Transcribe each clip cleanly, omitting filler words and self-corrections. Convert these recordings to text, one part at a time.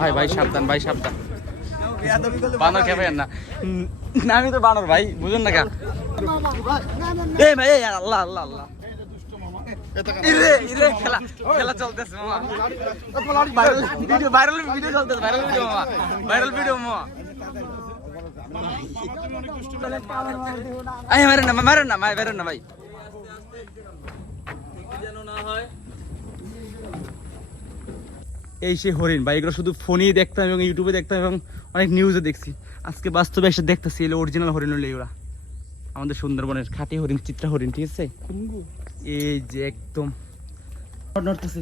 ভাই ভাই সাবধান, ভাই সাবধান, বানর খেবেন না। আমি তো বানর ভাই, বুঝুন না কেন? আল্লাহ আল্লাহ আল্লাহ, খেলা খেলা চলতেছে মামা, ভাইরাল ভিডিও চলতেছে, ভাইরাল ভিডিও মামা, ভাইরাল ভিডিও মামা। মারেন না, মারেন না, মারেন না ভাই। এই সে হরিণ ভাই, এগুলো শুধু ফোনেই দেখতাম এবং ইউটিউবে দেখতাম এবং অনেক নিউজে দেখছি। আজকে বাস্তবে এসে দেখতেছি, এলো অরিজিনাল হরিণ হলো এগুলা, আমাদের সুন্দরবনের খাঁটি হরিণ, চিত্রা হরিণ, ঠিক আছে? এই যে একদম নড়তেছে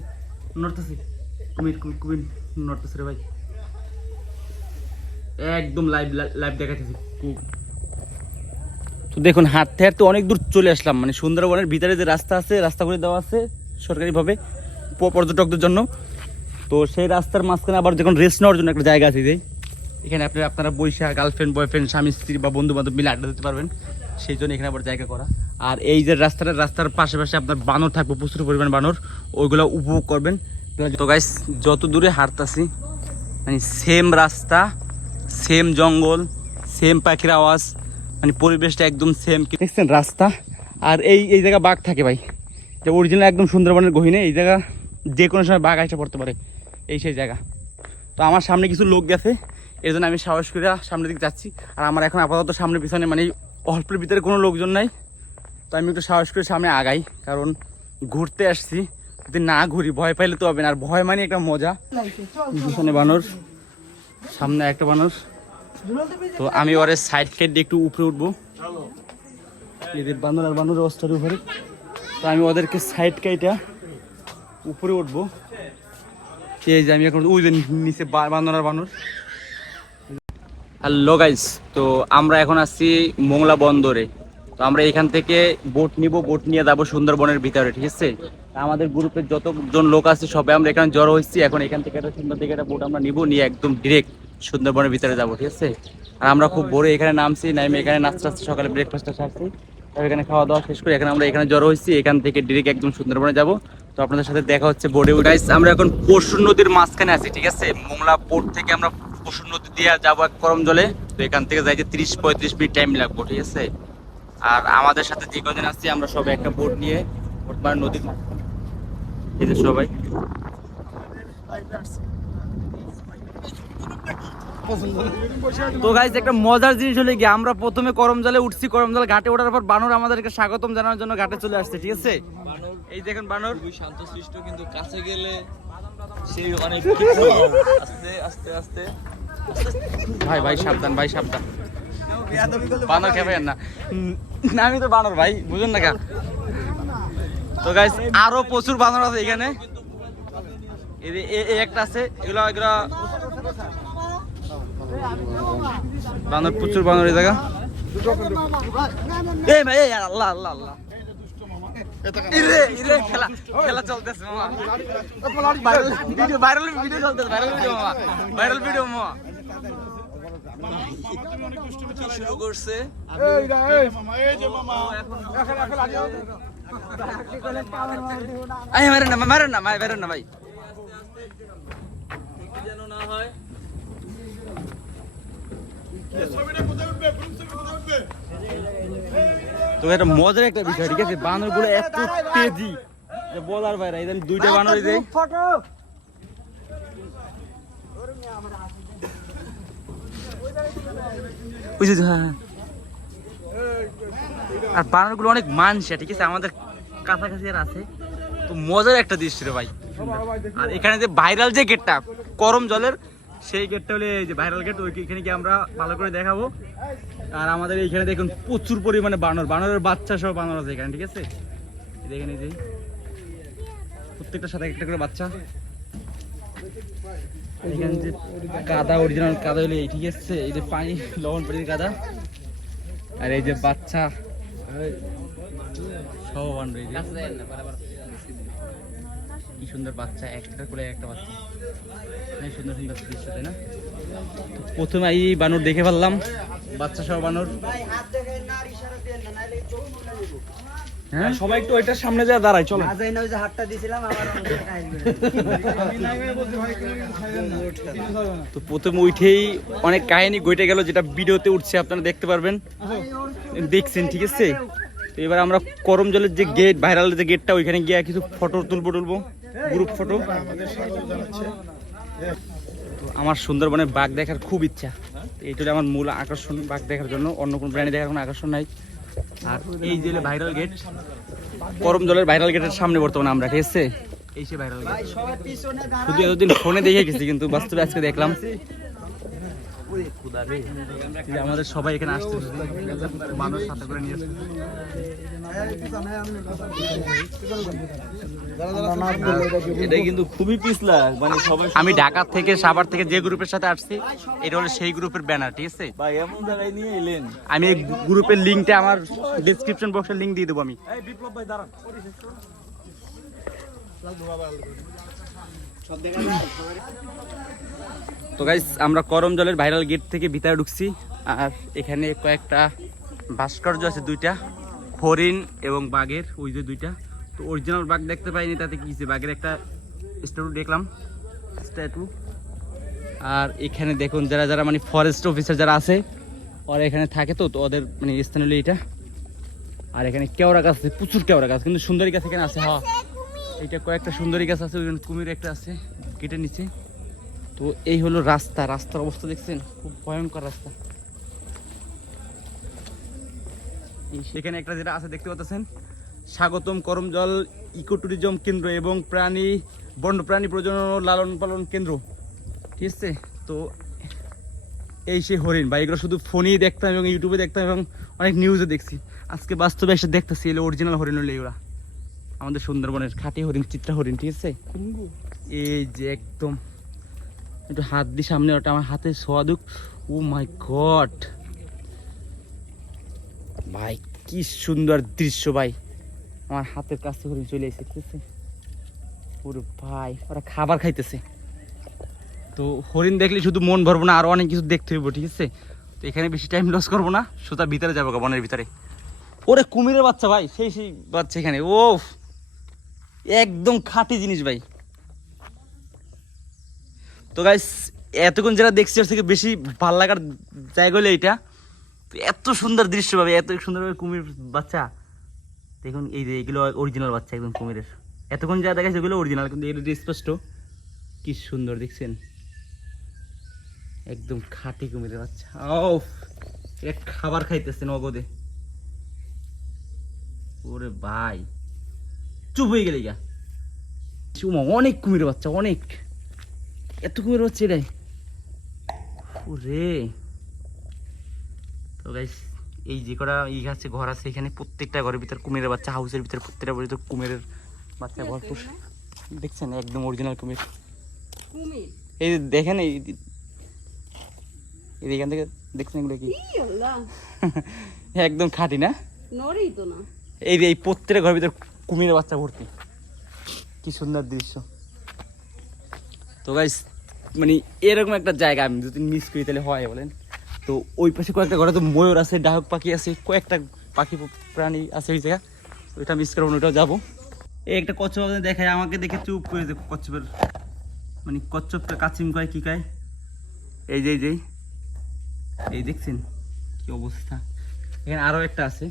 নড়তেছে, কুমির কুমির কুমির নড়তেছে রে ভাই, একদম লাইভ লাইভ দেখাইতেছি। তো দেখুন হাঁটতে হাঁটতে অনেক দূর চলে আসলাম, মানে সুন্দরবনের ভিতরে যে রাস্তা আছে, রাস্তা করে দেওয়া আছে সরকারিভাবে পর্যটকদের জন্য। তো সেই রাস্তার মাঝখানে আবার যখন রেস্ট নেওয়ার জন্য একটা জায়গা আছে, যে এখানে আপনারা বৈশা গার্লফ্রেন্ড বয়ফ্রেন্ড স্বামী স্ত্রী বা বন্ধু বান্ধব মিলে আড্ডা দিতে পারবেন, সেই জন্য এখানে আবার জায়গা করা। আর এই যে রাস্তার পাশে আপনার বানর থাকবে, প্রচুর পরিমাণ বানর, ওইগুলো উপভোগ করবেন। তো গাইস যত দূরে হাঁটতাছি মানে সেম রাস্তা, সেম জঙ্গল, সেম পাখির আওয়াজ, মানে পরিবেশটা একদম সেম। দেখছেন রাস্তা, আর এই জায়গা বাঘ থাকে ভাই, যে অরিজিনাল একদম সুন্দরবনের গহীনে এই জায়গা যে কোনো সময় বাঘ এসে পড়তে পারে, এই সেই জায়গা। তো আমার সামনে কিছু লোক গেছে, এই জন্য আমি সাহস করে সামনের দিকে যাচ্ছি। আর আমার এখন আপাতত সামনে পিছনে মানে অল্পের ভিতরে কোনো লোকজন নাই, তো আমি একটু সাহস করে সামনে আগাই, কারণ ঘুরতে আসছি, যদি না ঘুরি ভয় পাইলে তো হবে না, আর ভয় মানে একটা মজা। পিছনে বানর, সামনে একটা বানর, তো আমি ওর সাইড কেট দিয়ে একটু উপরে উঠবো, এদের বানর আর বানর অবস্থার উপরে। তো আমি ওদেরকে সাইড কেটে উপরে উঠবো, এই যে আমি এখন ওই যে নিচে বানর আর বানর। হ্যালো গাইস, তো আমরা এখন আসছি মোংলা বন্দরে। তো আমরা এখান থেকে বোট নিব, বোট নিয়ে যাবো সুন্দরবনের ভিতরে, ঠিক আছে? আমাদের গ্রুপের যতজন লোক আছে সবাই আমরা এখানে জড়ো হয়েছি। এখন এখান থেকে একটা সুন্দর থেকে একটা বোট আমরা নিব, নিয়ে একদম ডিরেক্ট সুন্দরবনের ভিতরে যাবো, ঠিক আছে? আর আমরা খুব ভোরে এখানে নামছি, নামে এখানে নাস্তা সকালে ব্রেকফাস্টটা সারছি, এখানে খাওয়া দাওয়া শেষ করে এখন আমরা এখানে জড়ো হয়েছি, এখান থেকে ডিরেক্ট একদম সুন্দরবনে যাবো। তো আপনাদের সাথে দেখা হচ্ছে বোর্ডে। গাইস আমরা এখন পরশুর নদীর মাঝখানে আছি, ঠিক আছে? মোংলা পোর্ট থেকে আমরা পরশুর নদী দিয়ে যাবো এক করম জলে। তো এখান থেকে যাইতে 30-35 মিনিট টাইম লাগবে, ঠিক আছে? আর আমাদের সাথে যে কজন আসছি আমরা সবাই একটা বোট নিয়ে নদীর মাঝখানে, এই যে সবাই। তো গাইস একটা মজার জিনিস হলে কি, আমরা প্রথমে করমজলে উঠছি, করমজল ঘাটে ওঠার পর বানর আমাদেরকে স্বাগতম জানানোর জন্য ঘাটে চলে আসছে, ঠিক আছে? এই দেখেন বানর খুবই শান্তশিষ্ট, কিন্তু কাছে গেলে সেই অনেক আস্তে আস্তে আস্তে। ভাই ভাই সাবধান, ভাই সাবধান, বানর খেবেন না। আমি তো বানর ভাই, বুঝুন না কেন? তো গাইস আরো প্রচুর বানর আছে এখানে, এই একটা আছে, এগুলো বানর, প্রচুর বানর এই জায়গা। আল্লাহ আল্লাহ আল্লাহ, খেলা খেলা চলতেছে মামা, ভাইরাল ভিডিও চলতেছে, ভাইরাল ভিডিও মামা, ভাইরাল ভিডিও মামা। শুরু করছে মারেন না, মারেন না, মারেন না ভাই। যেন না হয় তো এটা মজার একটা বিষয়, ঠিক আছে? বানর গুলো এত তেজি যে বলার বাইরে। এই দুইটা বানর, এই যে হ্যাঁ, আর বানর গুলো অনেক মানসে, ঠিক আছে? আমাদের কাছাকাছি আর আছে, তো মজার একটা দৃশ্য রে ভাই। আর এখানে যে ভাইরাল যে গেটটা করম জলের, সেই গেটটা হলে এই যে ভাইরাল গেট, ওইখানে কি আমরা ভালো করে দেখাবো। আর আমাদের এইখানে দেখুন প্রচুর পরিমাণে বানর, বানরের বাচ্চা সব বানর আছে এখানে, ঠিক আছে? দেখেন এই যে প্রত্যেকটার সাথে একটা করে বাচ্চা। এখানে যে কাদা, অরিজিনাল কাদা হলে, ঠিক আছে? এই যে পানি, লবণ পানির কাদা, আর এই যে বাচ্চা সব বানর। কি সুন্দর বাচ্চা, একটা করে একটা বাচ্চা, সুন্দর সুন্দর দৃশ্য, তাই না? প্রথমে এই বানর দেখে ফেললাম, বাচ্চা সহ বানর। হ্যাঁ সবাই একটু ওইটার সামনে যা দাঁড়ায় চলো। না যাই না ওই যে হাতটা দিছিলাম আমার তো প্রথমে উঠেই অনেক কাহিনী গইটে গেল, যেটা ভিডিওতে উঠছে আপনারা দেখতে পারবেন, দেখছেন ঠিক আছে। তো এবার আমরা করমজলের যে গেট, ভাইরাল যে গেটটা, ওইখানে গিয়ে কিছু ফটো তুলবো গ্রুপ ফটো। তো আমার সুন্দরবনের বাঘ দেখার খুব ইচ্ছা, এইটা আমার মূল আকর্ষণ, বাঘ দেখার জন্য। অন্য কোনো প্রাণী দেখার কোনো আকর্ষণ নাই। আর এই যে ভাইরাল গেট, করমজলের ভাইরাল গেটের সামনে বর্তমানে আমরা, ঠিক আছে। এই সে ভাইরাল গেট, শুধু এতদিন ফোনে দেখে গেছি, কিন্তু বাস্তবে আজকে দেখলাম। আমাদের সবাই এখানে আসছে, মানুষ সাথে করে নিয়ে আসছে। এটা কিন্তু খুবই পিছলা, মানে সবাই। আমি ঢাকা থেকে, সাভার থেকে যে গ্রুপের সাথে আসছি, এটা হলো সেই গ্রুপের ব্যানার, ঠিক আছে। ভাই এমন জায়গায় নিয়ে এলেন। আমি এই গ্রুপের লিঙ্কটা আমার ডেসক্রিপশন বক্সে লিঙ্ক দিয়ে দেবো আমি। এই বিপ্লব ভাই দাঁড়ান। তো গাইস, আমরা করমজলের ভাইরাল গেট থেকে ভিতরে ঢুকছি। আর এখানে কয়েকটা ভাস্কর্য আছে, দুইটা হরিণ এবং বাঘের, ওই যে দুইটা। তো অরিজিনাল বাঘ দেখতে পাইনি, তাতে কি বাঘের একটা স্ট্যাটু দেখলাম, স্ট্যাটু। আর এখানে দেখুন যারা যারা মানে ফরেস্ট অফিসার যারা আছে, ওরা এখানে থাকে, তো ওদের মানে স্থান হলো এইটা। আর এখানে কেওড়া গাছ আছে, প্রচুর কেওড়া গাছ, কিন্তু সুন্দরী গাছ এখানে আছে। হ্যাঁ, এইটা কয়েকটা সুন্দরী গাছ আছে, ওইখানে কুমির একটা আছে গেটের নিচে। তো এই হলো রাস্তা, রাস্তার অবস্থা দেখছেন, খুব ভয়ঙ্কর রাস্তা। সেখানে একটা যেটা আছে দেখতে পাচ্ছেন, স্বাগতম করমজল ইকো ট্যুরিজম কেন্দ্র এবং বন্যপ্রাণী প্রজনন ও লালন পালন কেন্দ্র, ঠিক আছে। তো এই সে হরিণ, বা এগুলো শুধু ফোনেই দেখতাম এবং ইউটিউবে দেখতাম এবং অনেক নিউজে দেখছি। আজকে বাস্তবে এসে দেখতেছি, এলো অরিজিনাল হরিণ হলো এগুলা, আমাদের সুন্দরবনের খাঁটি হরিণ, চিত্রা হরিণ, ঠিক আছে। এই যে একদম একটু হাত দিয়ে সামনে, ওটা আমার হাতে ছোঁয়া দুক। ও মাই গড ভাই, কি সুন্দর দৃশ্য ভাই, আমার হাতের কাছে হরিণ চলে এসেছে, ঠিক আছে। ওরে ভাই, ওরা খাবার খাইতেছে। তো হরিণ দেখলে শুধু মন ভরবো না, আরো অনেক কিছু দেখতে হইব, ঠিক আছে। তো এখানে বেশি টাইম লস করবো না, সোজা ভিতরে যাবো, বনের ভিতরে। ওরে কুমিরের বাচ্চা ভাই, সেই বাচ্চা এখানে, ও একদম খাঁটি জিনিস ভাই। তো গাইস, এতক্ষণ যারা দেখছি ওর থেকে বেশি ভাল লাগার জায়গা হলো এইটা। তো এত সুন্দর দৃশ্য ভাবে, এত সুন্দরভাবে কুমির বাচ্চা দেখুন। এই যে এগুলো অরিজিনাল বাচ্চা একদম কুমিরের, এতক্ষণ যা দেখাচ্ছে ওগুলো অরিজিনাল, কিন্তু এগুলো স্পষ্ট কি সুন্দর দেখছেন, একদম খাঁটি কুমিরের বাচ্চা। ও এটা খাবার খাইতেছে নগদে। ওরে ভাই, চুপ হয়ে গেলে গা, অনেক কুমিরের বাচ্চা, অনেক, এত কুমির বাচ্চা এটাই। ওরে, তো গাইস, এই যে কটা ঘর আছে, এখানে প্রত্যেকটা ঘরের ভিতর কুমিরের বাচ্চা, হাউসের ভিতরে প্রত্যেকটা ভিতর কুমিরের বাচ্চা ভরপুর, দেখছেন একদম অরিজিনাল কুমির। এই দেখেন, এইখান থেকে দেখছেন এগুলো কি একদম খাঁটি না, এই যে এই প্রত্যেকটা ঘরের ভিতর কুমিরের বাচ্চা ভর্তি, কি সুন্দর দৃশ্য। তো গাইস, মানে এরকম একটা জায়গা আমি যদি মিস করি তাহলে হয় বলেন। তো ওই পাশে কয়েকটা ঘরে তো ময়ূর আছে, ডাহক পাখি আছে, কয়েকটা পাখি প্রাণী আছে ওই জায়গা, ওইটা মিস করবো না, ওইটাও যাবো। এই একটা কচ্ছপ দেখায়, আমাকে দেখে চুপ করে দেবো। কচ্ছপের মানে কচ্ছপটা কাচিম কয় কি কয়, এই যে এই দেখছেন কি অবস্থা। এখানে আরো একটা আছে,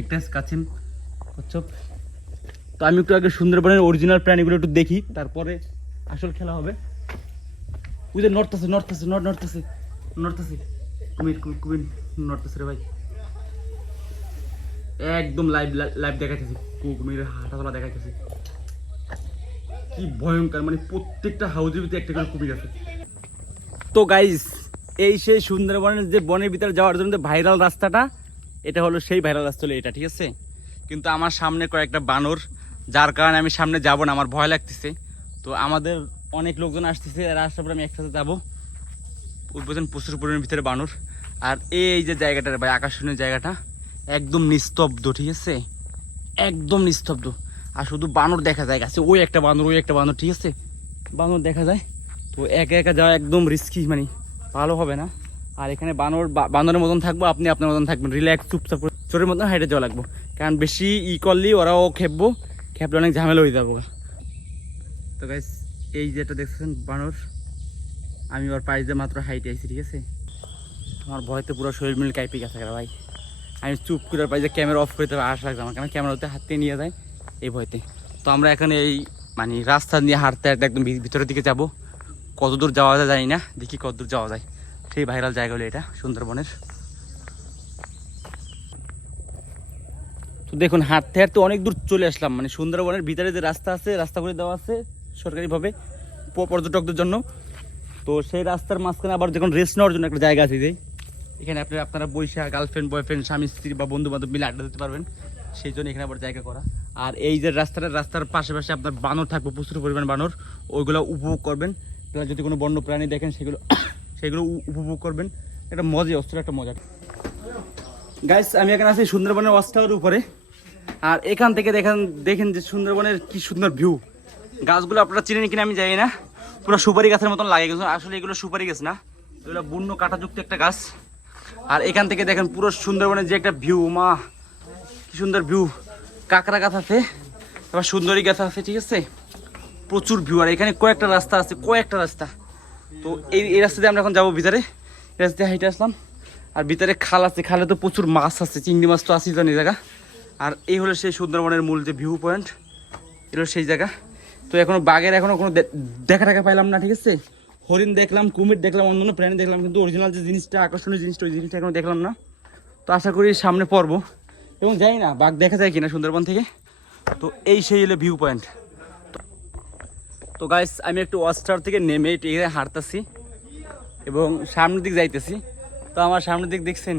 একটা কাচিম কচ্ছপ। তো আমি একটু আগে সুন্দরবনের অরিজিনাল প্রাণীগুলো একটু দেখি, তারপরে আসল খেলা হবে। ওই যে নড়তেছে কুমির নড়তেছে রে ভাই, একদম লাইভ দেখাইতেছে, কুমিরের হাঁটাচলা দেখাইতেছে, কি ভয়ঙ্কর, মানে প্রত্যেকটা হাউজের ভিতরে একটা করে কুমির আছে। তো গাইস, এই সেই সুন্দরবনের যে বনের ভিতরে যাওয়ার জন্য ভাইরাল রাস্তাটা, এটা হলো সেই ভাইরাল রাস্তা হলো এটা, ঠিক আছে। কিন্তু আমার সামনে কয়েকটা বানর, যার কারণে আমি সামনে যাব না, আমার ভয় লাগতেছে। তো আমাদের অনেক লোকজন আসতেছে, আর আসার পরে আমি একসাথে যাবো। বুঝলেন, প্রচুর পরিমাণের ভিতরে বানর। আর এই যে জায়গাটা ভাই, আকর্ষণীয় জায়গাটা, একদম নিস্তব্ধ, ঠিক আছে, একদম নিস্তব্ধ। আর শুধু বানর দেখা যায় গাছে, ওই একটা বানর, ঠিক আছে, বানর দেখা যায়। তো একা একা যাওয়া একদম রিস্কি, মানে ভালো হবে না। আর এখানে বানরের মতন থাকবো, আপনি আপনার মতন থাকবেন, রিল্যাক্স চুপচাপ চোরের মতন হাইটে যাওয়া লাগবো। কারণ বেশি করলেই ওরাও খেপলে অনেক ঝামেলা হয়ে যাবো। তো গাইস এই যেটা দেখছেন বানর, আমি ওর পায়ে দিয়ে মাত্র হাইটে আইছি, ঠিক আছে। আমার ভয়তে পুরো শরীর মিলে কাইপে গেছে ভাই। আমি চুপ করে পাই যে ক্যামেরা অফ করতে আশ লাগছে আমার, কারণ ক্যামেরা হতে হাতে নিয়ে যায় এই ভয়তে। তো আমরা এখানে এই মানে রাস্তা নিয়ে হাঁটতে হাঁটতে একদম ভিতরের দিকে যাব। কত দূর যাওয়া যায় জানি না, দেখি কত দূর যাওয়া যায়। সেই ভাইরাল জায়গা হলো এটা সুন্দরবনের। তো দেখুন হাঁটতে হাঁটতে অনেক দূর চলে আসলাম, মানে সুন্দরবনের ভিতরে যে রাস্তা আছে, রাস্তা করে দেওয়া আছে সরকারিভাবে পর্যটকদের জন্য। তো সেই রাস্তার মাঝখানে আবার যখন রেস্ট নেওয়ার জন্য একটা জায়গা আছে, যে এখানে আপনারা বৈশা গার্লফ্রেন্ড বয়ফ্রেন্ড স্বামী স্ত্রী বা বন্ধু বান্ধব মিলে আড্ডা দিতে পারবেন, সেই জন্য এখানে আবার জায়গা করা। আর এই যে রাস্তার পাশে আপনার বানর থাকবে, প্রচুর পরিমাণ বানর, ওইগুলো উপভোগ করবেন। যদি কোনো বন্য প্রাণী দেখেন সেগুলো উপভোগ করবেন। একটা মজা, অস্ত্র একটা মজা। গাইস আমি এখানে আছি সুন্দরবনের ওয়াচ টাওয়ারের উপরে। আর এখান থেকে দেখেন যে সুন্দরবনের কি সুন্দর ভিউ। গাছগুলো আপনারা চিনেন কিনা আমি জানি না, পুরো সুপারি গাছের মতন লাগে, কিন্তু আসলে এগুলো সুপারি গাছ না, এগুলো বন্য কাঁটাযুক্ত একটা গাছ। আর এখান থেকে দেখেন পুরো সুন্দরবনের যে একটা ভিউ, মা কি সুন্দর ভিউ। কাঁকড়া গাছ আছে, তারপর সুন্দরী গাছ আছে, ঠিক আছে, প্রচুর ভিউ। আর এখানে কয়েকটা রাস্তা আছে, তো এই রাস্তা দিয়ে আমরা এখন যাবো ভিতরে। এই রাস্তা দিয়ে হেঁটে আসলাম। আর ভিতরে খাল আছে, খালে তো প্রচুর মাছ আছে, চিংড়ি মাছ তো আসি জানি জায়গা। আর এই হলো সেই সুন্দরবনের মূল যে ভিউ পয়েন্ট, এটা সেই জায়গা। তো বাঘের এখনো কোনো দেখা পাইলাম না, ঠিক আছে। হরিণ দেখলাম, কুমির দেখলাম, অন্যান্য প্রাণী দেখলাম, কিন্তু অরিজিনাল যে জিনিসটা, আকর্ষণীয় জিনিসটা, ওই জিনিসটা এখনো দেখলাম না। তো আশা করি সামনে পড়বো, এবং জানি না বাঘ দেখা যায় কিনা সুন্দরবন থেকে। তো এই সেই হলো ভিউ পয়েন্ট। তো গাইস আমি একটু ওয়াচ টাওয়ার থেকে নেমে এখানে হাঁটতেছি এবং সামনের দিক যাইতেছি। তো আমার সামনের দিক দেখছেন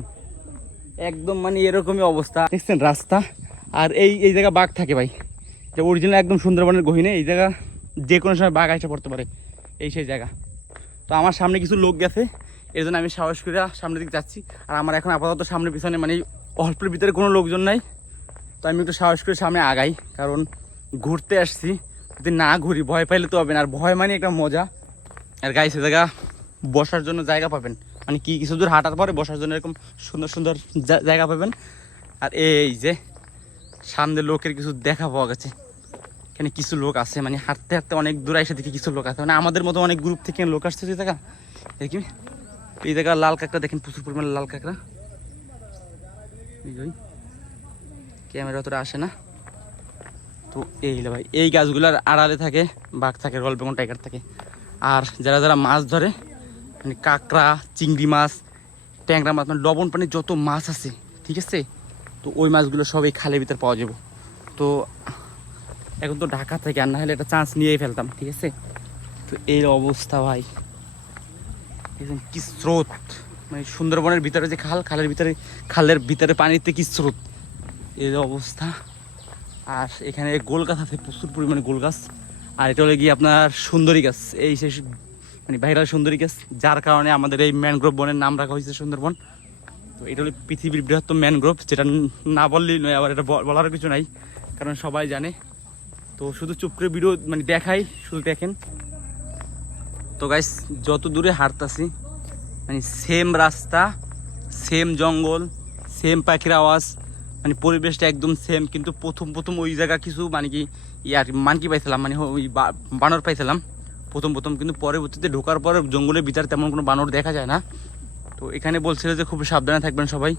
একদম মানে এরকমই অবস্থা, দেখছেন রাস্তা। আর এই জায়গা বাঘ থাকে ভাই, যে অরিজিনাল একদম সুন্দরবনের গহীনে এই জায়গা যে কোনো সময় বাঘ এসে পড়তে পারে, এই সেই জায়গা। তো আমার সামনে কিছু লোক গেছে, এই জন্য আমি সাহস করে সামনের দিকে যাচ্ছি। আর আমার এখন আপাতত সামনে পিছনে মানে অল্পের ভিতরে কোনো লোকজন নাই। তো আমি একটু সাহস করে সামনে আগাই, কারণ ঘুরতে আসছি, যদি না ঘুরি ভয় পাইলে তো হবে না। আর ভয় মানে একটা মজা। আর গাইস এ জায়গা বসার জন্য জায়গা পাবেন, মানে কিছু দূর হাঁটার পরে বসার জন্য এরকম সুন্দর সুন্দর জায়গা পাবেন। আর এই যে সামনে লোকের কিছু দেখা পাওয়া গেছে, এখানে কিছু লোক আছে, মানে হাঁটতে হাঁটতে অনেক দূর এসে দেখি কিছু লোক আছে, মানে আমাদের মতো অনেক গ্রুপ থেকে লোক আসছে। এই জায়গা দেখি, এই জায়গা লাল কাঁকড়া দেখেন, প্রচুর পরিমাণে লাল কাঁকড়া। ক্যামেরা অতটা আসে না। তো এই ভাই এই গাছগুলোর আড়ালে থাকে বাঘ থাকে, রয়্যাল বেঙ্গল টাইগার থাকে। আর যারা মাছ ধরে, মানে কাঁকড়া, চিংড়ি মাছ, ট্যাংরা মাছ, মানে লবণ পানির যত মাছ আছে, ঠিক আছে, তো ওই মাছগুলো সব এই খালের ভিতরে পাওয়া যাবে। তো এখন তো ঢাকা থেকে, আর না হলে একটা চান্স নিয়েই ফেলতাম, ঠিক আছে। তো এই অবস্থা ভাই, দেখুন কি স্রোত, মানে সুন্দরবনের ভিতরে যে খালের ভিতরে পানিতে কি স্রোত, এই অবস্থা। আর এখানে গোল গাছ আছে, প্রচুর পরিমাণে গোল গাছ। আর এটা হলে গিয়ে আপনার সুন্দরী গাছ, এই সেই মানে ভাইরাল সুন্দরী গাছ, যার কারণে আমাদের এই ম্যানগ্রোভ বনের নাম রাখা হয়েছে সুন্দরবন। তো এটা হলো পৃথিবীর বৃহত্তম ম্যানগ্রোভ, যেটা না বললেই নয়, আবার এটা বলারও কিছু নাই, কারণ সবাই জানে। তো শুধু চুপ করে ভিডিও মানে দেখাই, শুধু দেখেন। তো গাইস যত দূরে হাঁটতাছি, মানে সেম রাস্তা, সেম জঙ্গল, সেম পাখির আওয়াজ, মানে পরিবেশটা একদম সেম। কিন্তু প্রথম ওই জায়গা কিছু মানে কি আর মানকি পাইছিলাম, মানে ওই বানর পাইছিলাম প্রথম, কিন্তু পরবর্তীতে ঢোকার পরে জঙ্গলের ভিতরে তেমন কোনো বানর দেখা যায় না। তো এখানে বলছিল যে খুব সাবধানে থাকবেন সবাই,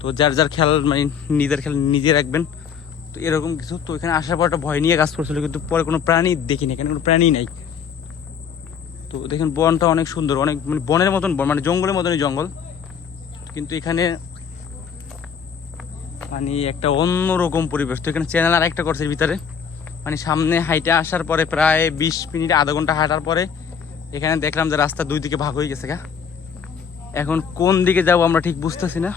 তো যার খেয়াল মানে নিজের খেয়াল নিজে রাখবেন। তো এরকম কিছু। তো এখানে আসার পর একটা ভয় নিয়ে কাজ করছিল, কিন্তু পরে কোনো প্রাণী দেখিনি, এখানে কোনো প্রাণী নাই। তো দেখেন বনটা অনেক সুন্দর, অনেক মানে বনের মতন বন, মানে জঙ্গলের মতনই জঙ্গল, কিন্তু এখানে মানে একটা অন্যরকম পরিবেশ। তো এখানে চ্যানেল আর একটা করছে ভিতরে, মানে সামনে হাইটে আসার পরে প্রায় 20 মিনিট আধা ঘন্টা হাঁটার পরে এখানে দেখলাম যে রাস্তা দুই দিকে ভাগ হয়ে গেছে। এখন কোন দিকে যাবো আমরা ঠিক বুঝতেছি না।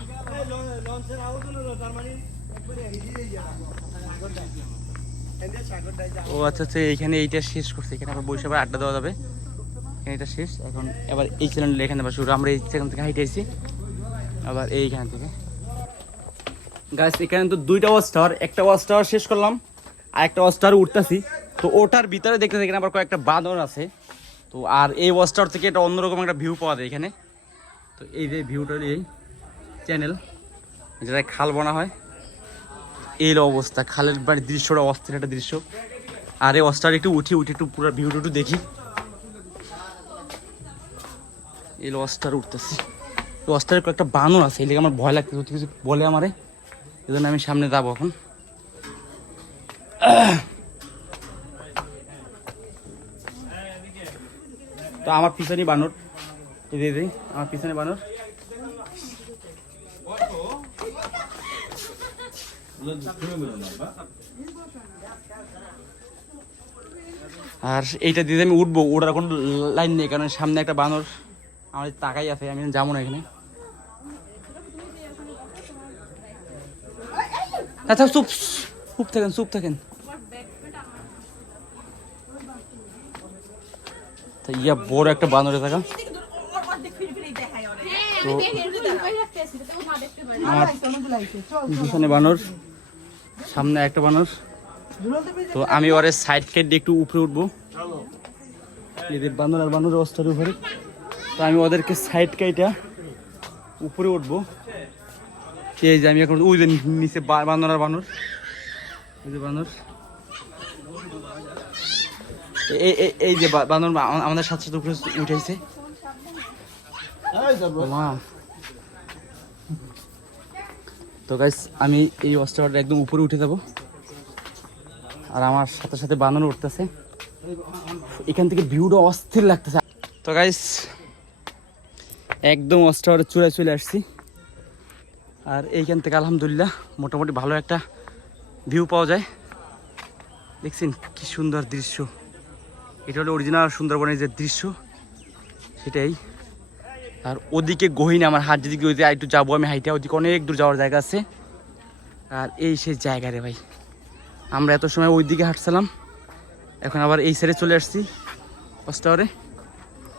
ও আচ্ছা, এইখানে এইটা শেষ করছে, এখানে আবার বসে আবার আড্ডা দেওয়া যাবে। এখানে এটা শেষ, এখন এবার এই চ্যানেলটা এখানে আবার শুরু। আমরা এই চ্যানেল থেকে হাইটে আসছি আবার এইখান থেকে। গাইস এখানে তো দুইটা ওয়াচ টাওয়ার, একটা ওয়াচ টাওয়ার শেষ করলাম, আর একটা ওয়াচ টাওয়ার উঠতেছি। তো ওটার ভিতরে দেখতেছি এখানে আবার কয়েকটা বাঁদর আছে। তো আর এই ওয়াচ টাওয়ার থেকে এটা অন্যরকম একটা ভিউ পাওয়া যায় এখানে। তো তো এই যে ভিউটা এই চ্যানেল যেটা খাল বানা হয়, এই অবস্থা খালের বাড়ির দৃশ্যটা অস্থির একটা দৃশ্য। আর এই অস্টার একটু উঠে একটু পুরো ভিউটা একটু দেখি। এই অস্টার উঠতেছি, অস্টারের কয়েকটা বানর আছে, এই লেগে আমার ভয় লাগতেছে, কিছু বলে আমারে, এই জন্য আমি সামনে যাবো এখন। তো আমার পিছনে বানর, এই আমার পিছনে বানর। আর এইটা দিয়ে আমি উঠবো, ওটার কোনো লাইন নেই, কারণ সামনে একটা বানর আমার তাকাই আছে, আমি যাবো না এখানে। আচ্ছা চুপ চুপ থাকেন, চুপ থাকেন। ইয়া বড় একটা বানরে থাকা। তো আমার পিছনে বানর, সামনে একটা বানর। তো আমি ওর সাইড কেটে একটু উপরে উঠবো, এদের বানর আর বানর অস্টার উপরে। তো আমি ওদেরকে সাইড কেটে উপরে উঠবো। এই যে আমি এখন ওই যে নিচে বানর আর বানর, ওই যে বানর, এই যে বানর আমাদের সাথে সাথে উপরে উঠেছে। তো গাইস আমি এই অস্টারটা একদম উপরে উঠে যাব, আর আমার সাথে সাথে বানর উঠতেছে। এখান থেকে ভিউটা অস্থির লাগতেছে। তো গাইস একদম অস্টারের চূড়ায় চলে আসছি, আর এইখান থেকে আলহামদুলিল্লাহ মোটামুটি ভালো একটা ভিউ পাওয়া যায়। দেখছেন কি সুন্দর দৃশ্য, এটা হলো অরিজিনাল সুন্দরবনের যে দৃশ্য সেটাই। আর ওদিকে গহীন, আমার হাত যেদিকে ওই একটু যাবো আমি হাইটা, ওদিকে অনেক দূর যাওয়ার জায়গা আছে। আর এই সেই জায়গা রে ভাই, আমরা এত সময় ওই দিকে হাঁটছিলাম, এখন আবার এই সাইডে চলে আসছি অস্টারে।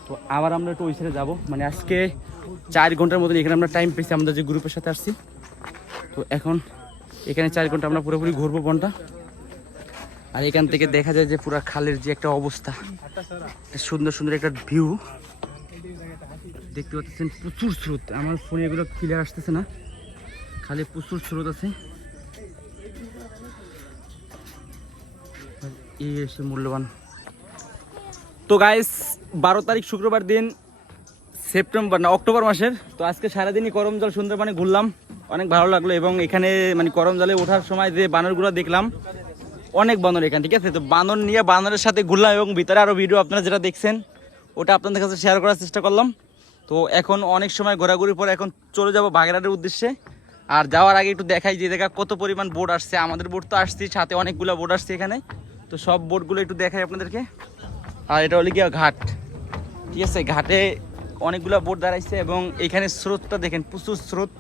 তো আবার আমরা একটু ওই সাইডে যাবো, মানে আজকে 4 ঘন্টার মতন এখানে আমরা টাইম পেয়েছি আমাদের যে গ্রুপের সাথে আসছি। তো এখন এখানে 4 ঘন্টা আমরা পুরোপুরি ঘুরবো বনটা। আর এখান থেকে দেখা যায় যে পুরো খালের যে একটা অবস্থা, সুন্দর সুন্দর একটা ভিউ দেখতে পাচ্ছেন। প্রচুর স্রোত, আমার ফোনে এগুলো ক্লিয়ার আসতেছে না, খালি প্রচুর স্রোত আছে। এই এসে মূল্যবান। তো গাইস 12 তারিখ শুক্রবার দিন সেপ্টেম্বর না অক্টোবর মাসের। তো আজকে সারাদিনই করমজল সুন্দরবনে ঘুরলাম, অনেক ভালো লাগলো। এবং এখানে মানে করমজলে ওঠার সময় যে বানরগুলো দেখলাম, অনেক বানর এখানে, ঠিক আছে। তো বানর নিয়ে বানরের সাথে ঘুরলাম, এবং ভিতরে আরও ভিডিও আপনারা যেটা দেখছেন ওটা আপনাদের কাছে শেয়ার করার চেষ্টা করলাম। তো এখন অনেক সময় ঘোরাঘুরির পরে এখন চলে যাব বাগেরহাটের উদ্দেশ্যে। আর যাওয়ার আগে একটু দেখাই যে দেখা কত পরিমাণ বোট আসছে, আমাদের বোট তো আসছে, সাথে অনেকগুলো বোট আসছে এখানে। তো সব বোটগুলো একটু দেখাই আপনাদেরকে। আর এটা হলো গিয়ে ঘাট, ঠিক আছে। ঘাটে অনেকগুলো বোট দাঁড়াইছে, এবং এইখানে স্রোতটা দেখেন, প্রচুর স্রোত।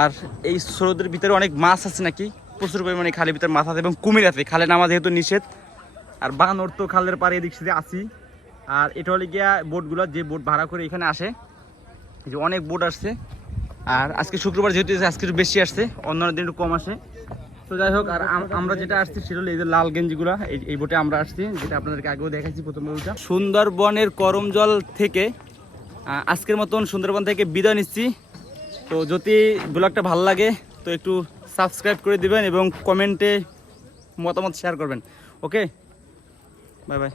আর এই স্রোতের ভিতরে অনেক মাছ আছে নাকি, প্রচুর পরিমাণে খালের ভিতরে মাছ আছে, এবং কুমির আছে। খালে নামা যেহেতু নিষেধ, আর বানর তো খালের পাড়ে এদিক সেদিকে আসি। আর এটা হলো গিয়া বোটগুলো, যে বোট ভাড়া করে এখানে আসে, যে অনেক বোট আসছে। আর আজকে শুক্রবার যেহেতু আজকে একটু বেশি আসছে, অন্যান্য দিন একটু কম আসে। তো যাই হোক, আর আমরা যেটা আসছি সেটা হলো এই যে লাল গেঞ্জিগুলো, এই বোটে আমরা আসছি, যেটা আপনাদেরকে আগেও দেখাচ্ছি প্রথম ভিডিওটা। সুন্দরবনের করমজল থেকে আজকের মতন সুন্দরবন থেকে বিদায় নিচ্ছি। তো যদি ব্লগটা ভালো লাগে তো একটু সাবস্ক্রাইব করে দিবেন, এবং কমেন্টে মতামত শেয়ার করবেন। ওকে, বাই বাই।